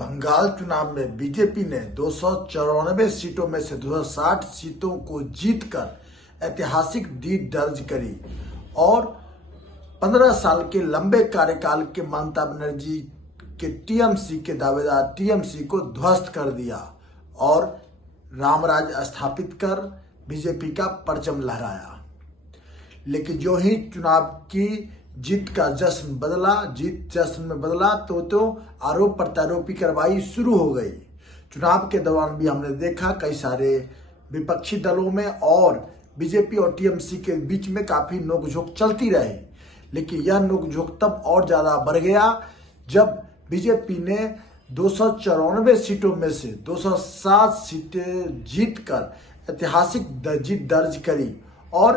बंगाल चुनाव में बीजेपी ने 294 सीटों में से 260 सीटों को जीतकर ऐतिहासिक जीत दर्ज करी और 15 साल के लंबे कार्यकाल के ममता बनर्जी के टीएमसी के दावेदार टीएमसी को ध्वस्त कर दिया और रामराज स्थापित कर बीजेपी का परचम लहराया। लेकिन जो ही चुनाव की जीत का जश्न बदला, जीत जश्न में बदला तो आरोप प्रत्यारोप की कार्रवाई शुरू हो गई। चुनाव के दौरान भी हमने देखा कई सारे विपक्षी दलों में और बीजेपी और टीएमसी के बीच में काफी नोकझोंक चलती रही। लेकिन यह नोकझोंक तब और ज्यादा बढ़ गया जब बीजेपी ने 294 सीटों में से 207 सीटें जीतकर ऐतिहासिक जीत दर्ज करी और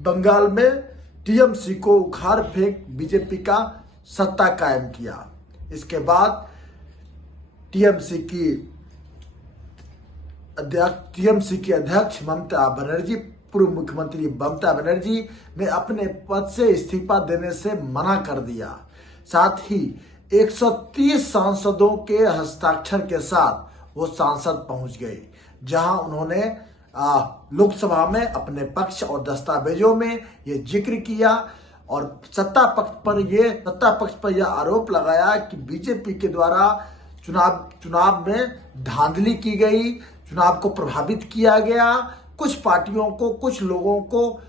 बंगाल में टीएमसी को उखाड़ फेंक बीजेपी का सत्ता कायम किया। इसके बाद टीएमसी की अध्यक्ष ममता बनर्जी, पूर्व मुख्यमंत्री ममता बनर्जी ने अपने पद से इस्तीफा देने से मना कर दिया। साथ ही 130 सांसदों के हस्ताक्षर के साथ वो सांसद पहुंच गए, जहां उन्होंने लोकसभा में अपने पक्ष और दस्तावेजों में ये जिक्र किया और सत्ता पक्ष पर यह आरोप लगाया कि बीजेपी के द्वारा चुनाव में धांधली की गई, चुनाव को प्रभावित किया गया। कुछ पार्टियों को, कुछ लोगों को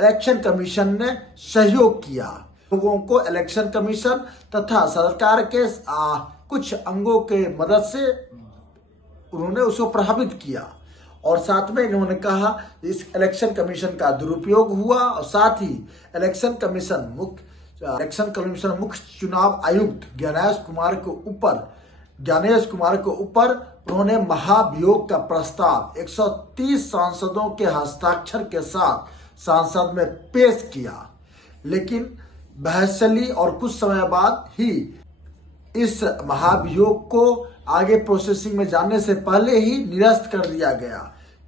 इलेक्शन कमीशन ने सहयोग किया। लोगों को इलेक्शन कमीशन तथा सरकार के कुछ अंगों के मदद से उन्होंने उसको प्रभावित किया और साथ में इन्होंने कहा इस इलेक्शन कमीशन का दुरुपयोग हुआ और साथ ही इलेक्शन कमीशन मुख्य चुनाव आयुक्त ज्ञानेश कुमार के ऊपर उन्होंने महाभियोग का प्रस्ताव 130 सांसदों के हस्ताक्षर के साथ संसद में पेश किया। लेकिन बहस चली और कुछ समय बाद ही इस महाभियोग को आगे प्रोसेसिंग में जाने से पहले ही निरस्त कर दिया गया,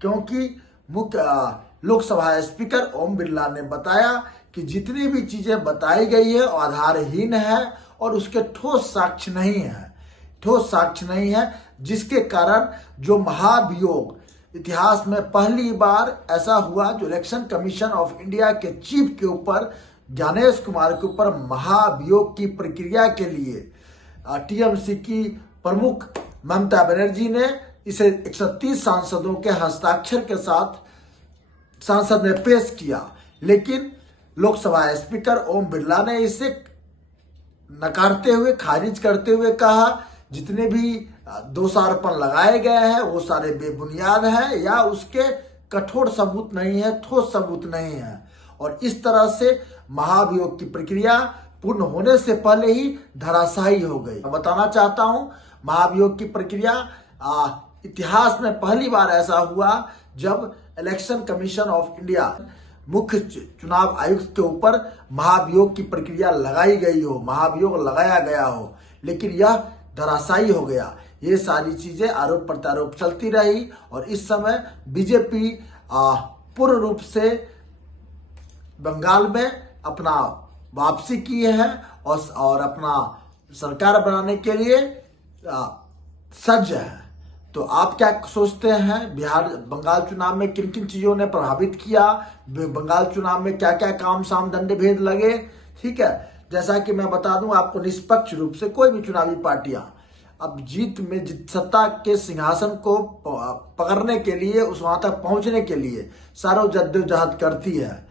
क्योंकि मुख्य लोकसभा स्पीकर ओम बिरला ने बताया कि जितनी भी चीजें बताई गई है आधारहीन है और उसके ठोस साक्ष्य नहीं है, जिसके कारण जो महाभियोग इतिहास में पहली बार ऐसा हुआ जो इलेक्शन कमीशन ऑफ इंडिया के चीफ के ऊपर ज्ञानेश कुमार के ऊपर महाभियोग की प्रक्रिया के लिए टीएमसी की प्रमुख ममता बनर्जी ने इसे 130 सांसदों के हस्ताक्षर के साथ संसद में पेश किया। लेकिन लोकसभा स्पीकर ओम बिरला ने इसे नकारते हुए, खारिज करते हुए कहा जितने भी दोषारोपण लगाए गए हैं वो सारे बेबुनियाद है या उसके कठोर सबूत नहीं है, ठोस सबूत नहीं है। और इस तरह से महाभियोग की प्रक्रिया पूर्ण होने से पहले ही धराशायी हो गई। मैं बताना चाहता हूं महाभियोग की प्रक्रिया इतिहास में पहली बार ऐसा हुआ जब इलेक्शन कमीशन ऑफ इंडिया मुख्य चुनाव आयुक्त के ऊपर महाभियोग की प्रक्रिया लगाई गई हो, महाभियोग लगाया गया हो, लेकिन यह धराशायी हो गया। ये सारी चीजें आरोप प्रत्यारोप चलती रही और इस समय बीजेपी पूर्ण रूप से बंगाल में अपना वापसी की है और अपना सरकार बनाने के लिए सज्ज है। तो आप क्या सोचते हैं बंगाल चुनाव में किन किन चीजों ने प्रभावित किया, बंगाल चुनाव में क्या क्या काम साम दंडे भेद लगे? ठीक है, जैसा कि मैं बता दूं आपको, निष्पक्ष रूप से कोई भी चुनावी पार्टियां अब सत्ता के सिंहासन को पकड़ने के लिए, वहां तक पहुंचने के लिए सारों जद्दोजहद करती है,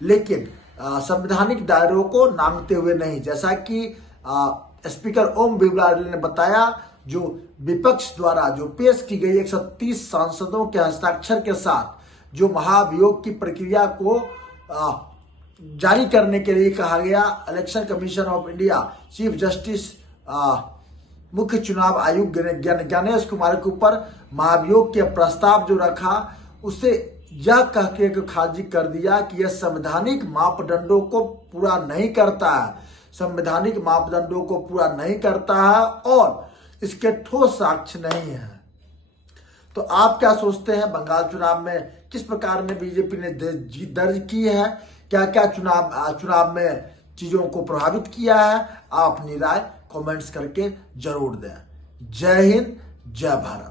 लेकिन संवैधानिक दायरों को नांगते हुए नहीं। जैसा कि स्पीकर ओम बिरला ने बताया, जो विपक्ष द्वारा जो पेश की गई 130 सांसदों के हस्ताक्षर के साथ जो महाभियोग की प्रक्रिया को जारी करने के लिए कहा गया, election commission of India chief justice मुख्य चुनाव आयुक्त ज्ञानेश कुमार के ऊपर महाभियोग के प्रस्ताव जो रखा, उसे यह कह के खारिज कर दिया कि यह संवैधानिक मापदंडों को पूरा नहीं करता है, और इसके ठोस साक्ष्य नहीं है। तो आप क्या सोचते हैं बंगाल चुनाव में किस प्रकार में बीजेपी ने जीत दर्ज की है? क्या क्या चुनाव में चीजों को प्रभावित किया है? आप अपनी राय कमेंट्स करके जरूर दें। जय हिंद, जय भारत।